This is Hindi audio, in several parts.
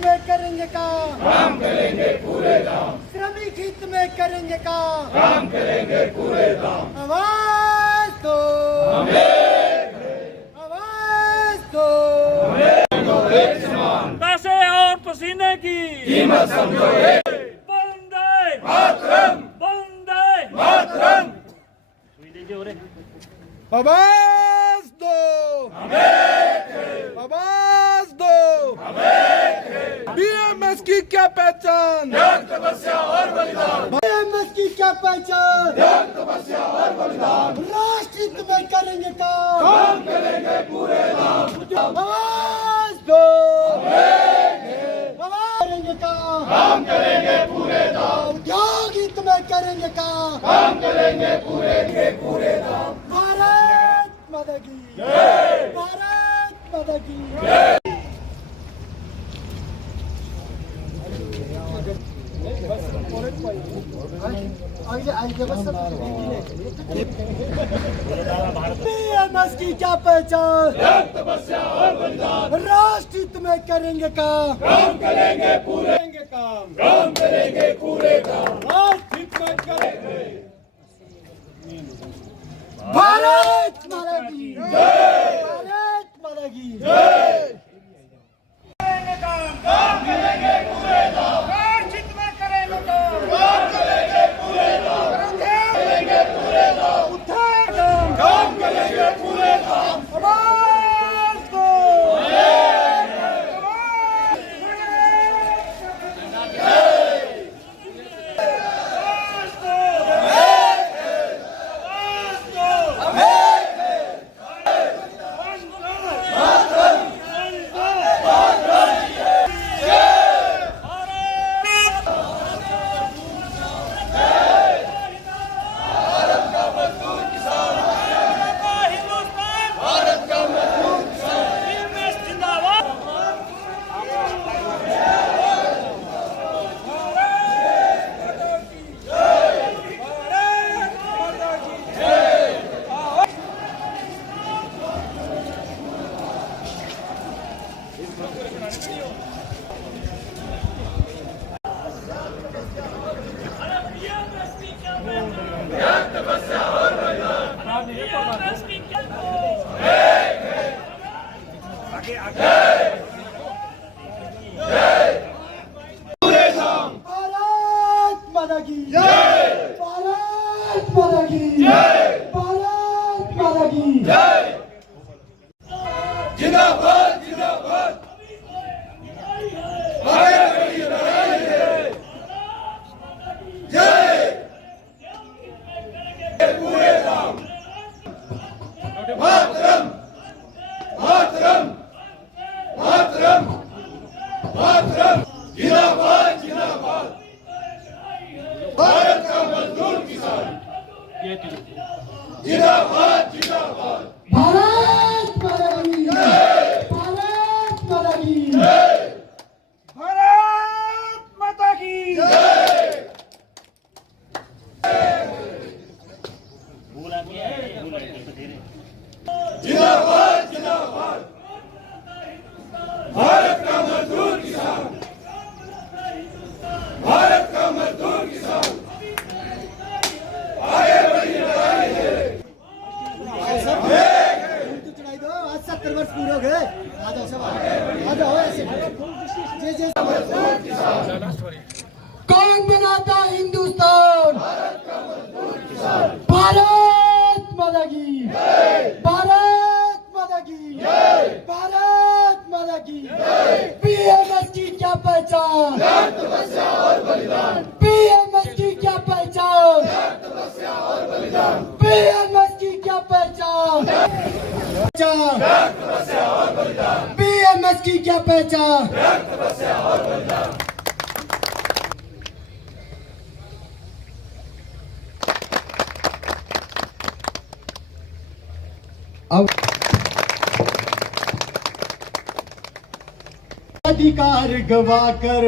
में करेंगे काम करेंगे पूरे दाम। श्रमिक हित में करेंगे काम करेंगे पूरे दाम। आवाज दो आवाज दो। पैसे और पसीने की कीमत समझो वंदे मातरम वंदे मातरम। आवाज दो आवाज दो। बीएमएस की क्या पहचान? त्याग, तपस्या और बलिदान। बीएमएस की क्या पहचान? त्याग, तपस्या और बलिदान। राष्ट्र हित में करेंगे काम करेंगे पूरे दाम। आवाज दो आवाज करेंगे काम करेंगे पूरे दाम। उद्योग हित में करेंगे काम करेंगे पूरे दाम। भारत माता की जय। भारत माता की जय। बीएमएस की क्या पहचान? तपस्या और बलिदान। राष्ट्र हित में करेंगे काम करेंगे पूरे काम करेंगे पूरे काम। राष्ट्र हित में करेंगे। भारत माता की जय। भारत माता की जय। काम करेंगे पूरे दाम। राष्ट्र हित में करेंगे काम करेंगे पूरे दाम। करेंगे पूरे दाम। काम करेंगे पूरे दाम। आवाज दो जिंदाबाद जिंदाबाद। आगे बढ़िए बढ़ाइए। जय पूरे दाम। मातरम मातरम मातरम मातरम। जिंदाबाद जिंदाबाद। भारत का मजदूर किसान जिंदाबाद जिंदाबाद। भारत माता की जय। भारत माता की जय। भारत माता की जय। जिंदाबाद जिंदाबाद। भारत का मजदूर किसान भारत का मजदूर किसान। आगे बढ़िए बढ़ाइए। आज 70 वर्ष पूरे हो गए। आ जाओ सब आ जाओ ऐसे। कौन बनाता हिंदुस्तान? भारत का मजदूर किसान। भारत माता की जय। भारत माता की जय। भारत माता की जय। बीएमएस की क्या पहचान? तपस्या और बलिदान। बीएमएस की क्या पहचान? तपस्या और बलिदान। बीएमएस की क्या पहचान? तपस्या और बलिदान। बीएमएस की क्या पहचान? तपस्या और बलिदान। अधिकार गवाकर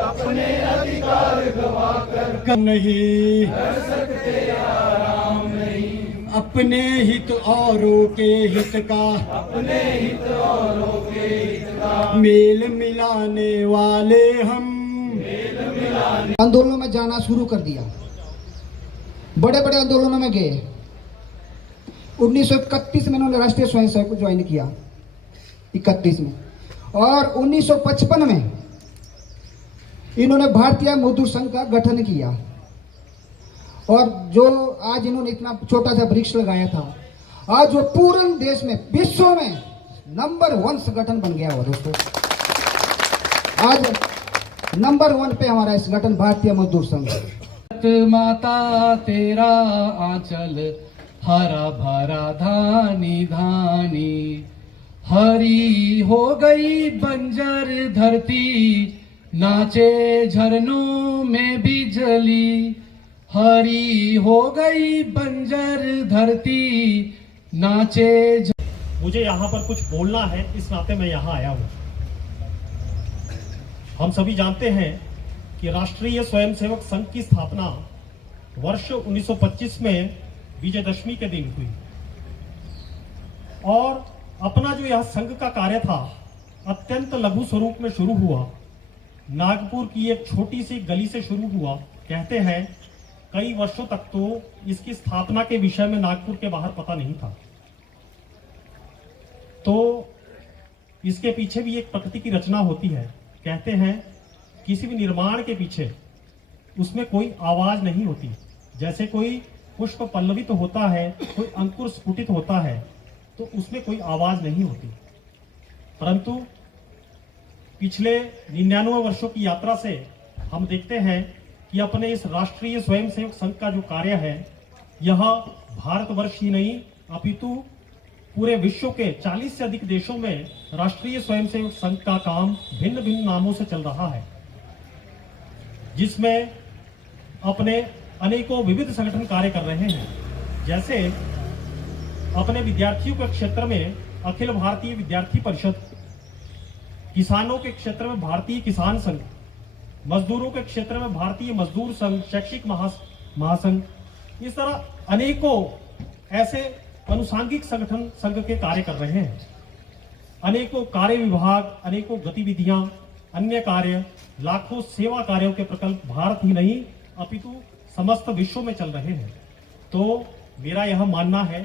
अपने अधिकार गवाकर नहीं कर सकते आराम नहीं। अपने हित औरों के हित का मेल मिलाने वाले हम। आंदोलनों में जाना शुरू कर दिया, बड़े बड़े आंदोलनों में गए। 1931 में इन्होंने राष्ट्रीय स्वयंसेवक को ज्वाइन किया, 31 में, और 1955 में इन्होंने भारतीय मजदूर संघ का गठन किया। और जो आज इन्होंने इतना छोटा सा वृक्ष लगाया था, आज वो पूरे देश में, विश्व में नंबर 1 संगठन बन गया हुआ दोस्तों। आज नंबर 1 पे हमारा इस संगठन भारतीय मजदूर संघ। माता तेरा आंचल हरा भरा धानी धानी, हरी हो गई बंजर धरती, नाचे झरनों में बिजली। हरी हो गई बंजर धरती, नाचे मुझे यहाँ पर कुछ बोलना है, इस नाते मैं यहाँ आया हूँ। हम सभी जानते हैं कि राष्ट्रीय स्वयंसेवक संघ की स्थापना वर्ष 1925 में विजयदशमी के दिन हुई, और अपना जो यह संघ का कार्य था अत्यंत लघु स्वरूप में शुरू हुआ। नागपुर की एक छोटी सी गली से शुरू हुआ। कहते हैं कई वर्षों तक तो इसकी स्थापना के विषय में नागपुर के बाहर पता नहीं था। तो इसके पीछे भी एक प्रकृति की रचना होती है। कहते हैं किसी भी निर्माण के पीछे उसमें कोई आवाज नहीं होती। जैसे कोई पुष्प पल्लवित तो होता है, कोई अंकुर स्फुटित होता है, तो उसमें कोई आवाज नहीं होती। परंतु पिछले 99 वर्षों की यात्रा से हम देखते हैं कि अपने इस राष्ट्रीय स्वयंसेवक संघ का जो कार्य है, यह भारतवर्ष ही नहीं अपितु पूरे विश्व के 40 से अधिक देशों में राष्ट्रीय स्वयंसेवक संघ का काम भिन्न भिन्न नामों से चल रहा है, जिसमें अपने अनेकों विविध संगठन कार्य कर रहे हैं। जैसे अपने विद्यार्थियों के क्षेत्र में अखिल भारतीय विद्यार्थी परिषद, किसानों के क्षेत्र में भारतीय किसान संघ, मजदूरों के क्षेत्र में भारतीय मजदूर संघ, शैक्षिक महासंघ, इस तरह अनेकों ऐसे अनुसांगिक संगठन संघ के कार्य कर रहे हैं। अनेकों कार्य विभाग, अनेकों गतिविधियां, अन्य कार्य, लाखों सेवा कार्यों के प्रकल्प भारत ही नहीं अपितु समस्त विश्व में चल रहे हैं। तो मेरा यह मानना है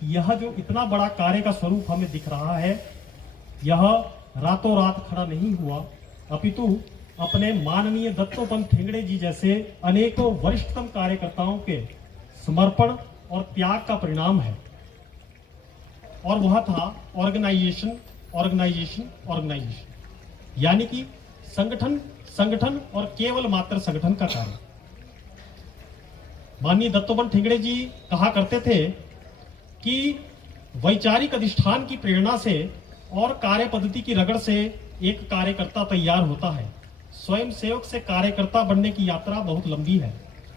कि यह जो इतना बड़ा कार्य का स्वरूप हमें दिख रहा है, यह रातों रात खड़ा नहीं हुआ, अपितु अपने माननीय दत्तोपंत ठेंगड़े जी जैसे अनेकों वरिष्ठतम कार्यकर्ताओं के समर्पण और त्याग का परिणाम है। और वह था ऑर्गेनाइजेशन, ऑर्गेनाइजेशन, ऑर्गेनाइजेशन, यानी कि संगठन, संगठन और केवल मात्र संगठन का कार्य। माननीय दत्तोपंत ठेंगड़े जी कहा करते थे कि वैचारिक अधिष्ठान की प्रेरणा से और कार्य पद्धति की रगड़ से एक कार्यकर्ता तैयार होता है। स्वयं सेवक से कार्यकर्ता बनने की यात्रा बहुत लंबी है,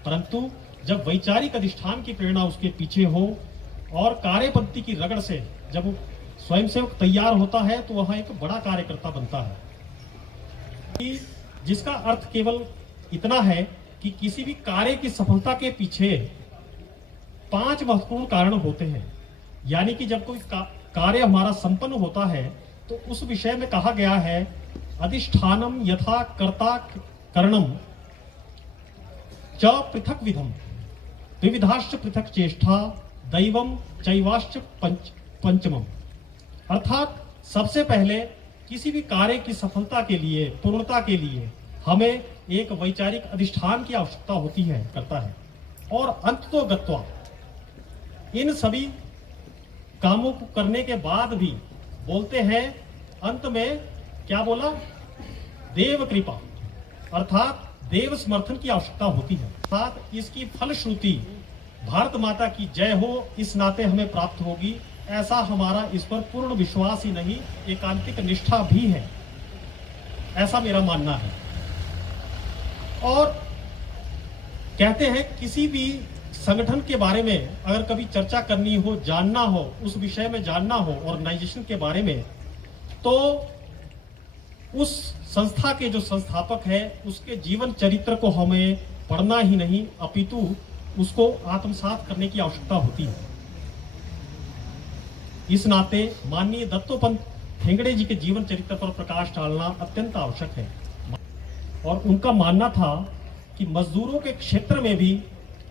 परंतु जब वैचारिक अधिष्ठान की प्रेरणा उसके पीछे हो और कार्य पद्धति की रगड़ से जब स्वयं सेवक तैयार होता है, तो वह एक बड़ा कार्यकर्ता बनता है। कि जिसका अर्थ केवल इतना है कि किसी भी कार्य की सफलता के पीछे 5 महत्वपूर्ण कारण होते हैं। यानी कि जब कोई कार्य हमारा संपन्न होता है, तो उस विषय में कहा गया है अधिष्ठानम यथा कर्ता करणम च पृथक विधम विविधाश्च पृथक चेष्टा दैवम चैवाश्च पंचमम। अर्थात सबसे पहले किसी भी कार्य की सफलता के लिए, पूर्णता के लिए हमें एक वैचारिक अधिष्ठान की आवश्यकता होती है, करता है। और अंततो गत्वा इन सभी कामों को करने के बाद भी बोलते हैं अंत में क्या बोला, देव कृपा, अर्थात देव समर्थन की आवश्यकता होती है। अर्थात इसकी फलश्रुति भारत माता की जय हो, इस नाते हमें प्राप्त होगी, ऐसा हमारा इस पर पूर्ण विश्वास ही नहीं, एकांतिक निष्ठा भी है, ऐसा मेरा मानना है। और कहते हैं किसी भी संगठन के बारे में अगर कभी चर्चा करनी हो, जानना हो, उस विषय में जानना हो ऑर्गेनाइजेशन के बारे में, तो उस संस्था के जो संस्थापक है उसके जीवन चरित्र को हमें पढ़ना ही नहीं अपितु उसको आत्मसात करने की आवश्यकता होती है। इस नाते माननीय दत्तोपंत ठेंगड़े जी के जीवन चरित्र पर प्रकाश डालना अत्यंत आवश्यक है। और उनका मानना था कि मजदूरों के क्षेत्र में भी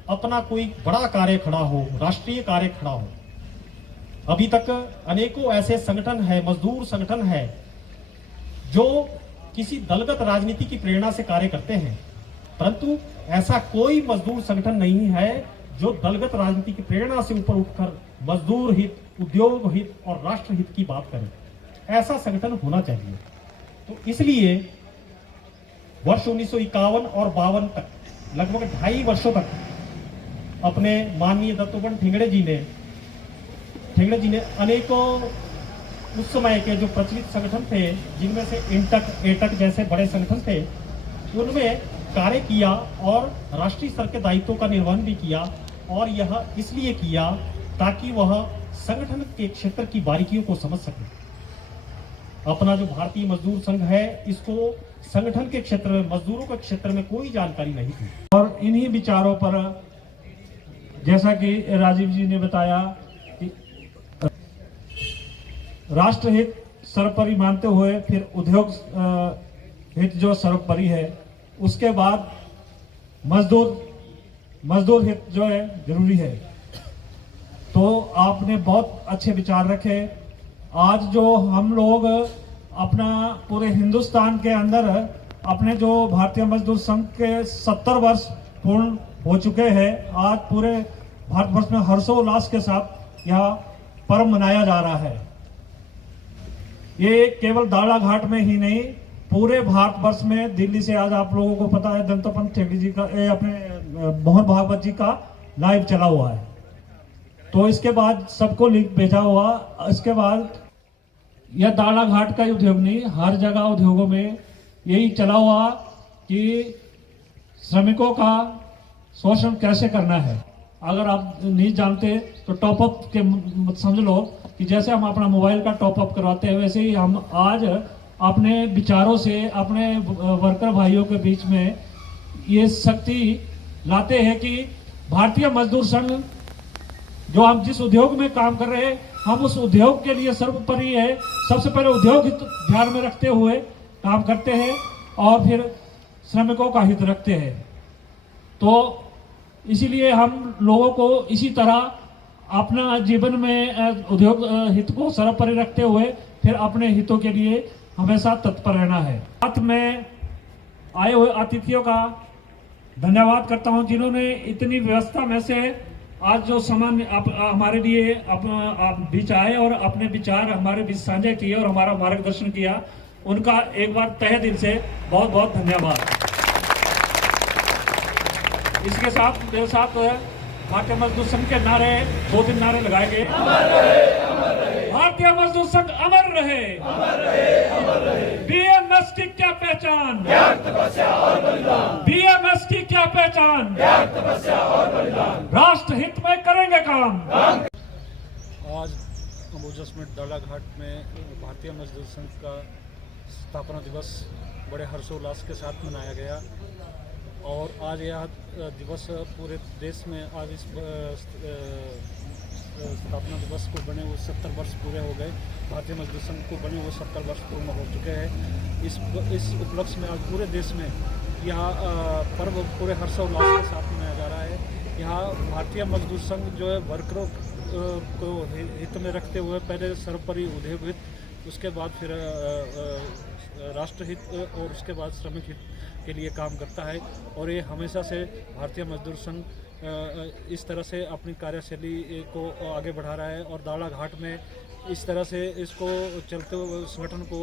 अपना कोई बड़ा कार्य खड़ा हो, राष्ट्रीय कार्य खड़ा हो। अभी तक अनेकों ऐसे संगठन है, मजदूर संगठन है, जो किसी दलगत राजनीति की प्रेरणा से कार्य करते हैं, परंतु ऐसा कोई मजदूर संगठन नहीं है जो दलगत राजनीति की प्रेरणा से ऊपर उठकर मजदूर हित, उद्योग हित और राष्ट्र हित की बात करे। ऐसा संगठन होना चाहिए। तो इसलिए वर्ष 1951 और 52 तक, लगभग 2.5 वर्षों तक अपने माननीय दत्तोपंत ठेंगड़े जी ने अनेकों उस समय के जो प्रचलित संगठन थे, जिनमें से इंटक, एटक जैसे बड़े संगठन थे, उनमें कार्य किया और राष्ट्रीय स्तर के दायित्वों का निर्वहन भी किया। और यह इसलिए किया ताकि वह संगठन के क्षेत्र की बारीकियों को समझ सके। अपना जो भारतीय मजदूर संघ है, इसको संगठन के क्षेत्र में, मजदूरों के क्षेत्र में कोई जानकारी नहीं थी। और इन्हीं विचारों पर, जैसा कि राजीव जी ने बताया, कि राष्ट्रहित सर्वोपरि मानते हुए फिर उद्योग हित जो सर्वोपरि है, उसके बाद मजदूर हित जो है जरूरी है। तो आपने बहुत अच्छे विचार रखे। आज जो हम लोग अपना पूरे हिंदुस्तान के अंदर अपने जो भारतीय मजदूर संघ के 70 वर्ष पूर्ण हो चुके हैं, आज पूरे भारतवर्ष में हर्षोल्लास के साथ यह पर्व मनाया जा रहा है। ये केवल दाड़ा घाट में ही नहीं, पूरे भारतवर्ष में, दिल्ली से आज आप लोगों को पता है दत्तोपंत ठेंगड़े जी का, अपने मोहन भागवत जी का लाइव चला हुआ है। तो इसके बाद सबको लिंक भेजा हुआ। इसके बाद यह दाड़ा घाट का उद्योग नहीं, हर जगह उद्योगों में यही चला हुआ कि श्रमिकों का शोषण कैसे करना है। अगर आप नहीं जानते तो टॉपअप के समझ लो कि जैसे हम अपना मोबाइल का टॉपअप करवाते हैं, वैसे ही हम आज अपने विचारों से अपने वर्कर भाइयों के बीच में ये शक्ति लाते हैं कि भारतीय मजदूर संघ, जो हम जिस उद्योग में काम कर रहे हैं, हम उस उद्योग के लिए सर्वोपरि है। सबसे पहले उद्योग हित ध्यान में रखते हुए काम करते हैं और फिर श्रमिकों का हित रखते हैं। तो इसीलिए हम लोगों को इसी तरह अपना जीवन में उद्योग हित को सर्वोपरि रखते हुए फिर अपने हितों के लिए हमेशा तत्पर रहना है। साथ में आए हुए अतिथियों का धन्यवाद करता हूं, जिन्होंने इतनी व्यवस्था में से आज जो सामान हमारे लिए आप बीच आए और अपने विचार हमारे बीच साझा किए और हमारा मार्गदर्शन किया, उनका एक बार तहे दिल से बहुत बहुत धन्यवाद। इसके साथ मेरे साथ भारतीय मजदूर संघ के नारे, 2-3 नारे लगाए गए। भारतीय मजदूर संघ अमर रहे, बीएमएस की क्या पहचान, बीएमएस की क्या पहचान, राष्ट्र हित में करेंगे काम। आज अंबुजा समेत दाड़ा घाट में भारतीय मजदूर संघ का स्थापना दिवस बड़े हर्षोल्लास के साथ मनाया गया। और आज यह दिवस पूरे देश में, आज इस स्थापना दिवस को बने हुए 70 वर्ष पूरे हो गए। भारतीय मजदूर संघ को बने हुए 70 वर्ष पूर्ण हो चुके हैं। इस उपलक्ष्य में आज पूरे देश में यह पर्व पूरे हर्षोल्लास के साथ मनाया जा रहा है। यहाँ भारतीय मजदूर संघ जो है वर्करों को हित में रखते हुए पहले सर्वोपरि उद्योग हित, उसके बाद फिर राष्ट्र हित और उसके बाद श्रमिक हित के लिए काम करता है। और ये हमेशा से भारतीय मजदूर संघ इस तरह से अपनी कार्यशैली को आगे बढ़ा रहा है। और दाड़ा घाट में इस तरह से इसको चलते हुए संगठन को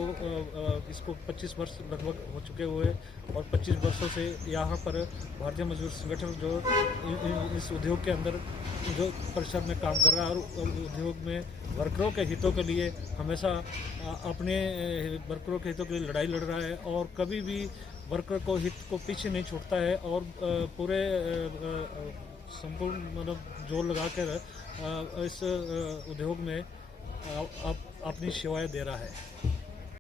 इसको 25 वर्ष लगभग हो चुके हुए, और 25 वर्षों से यहाँ पर भारतीय मजदूर संगठन जो इस उद्योग के अंदर जो परिसर में काम कर रहा है और उद्योग में वर्करों के हितों के लिए हमेशा अपने वर्करों के हितों के लिए लड़ाई लड़ रहा है और कभी भी वर्कर को हित को पीछे नहीं छोड़ता है और पूरे संपूर्ण मतलब जोर लगाकर इस उद्योग में अपनी सेवाएं दे रहा है।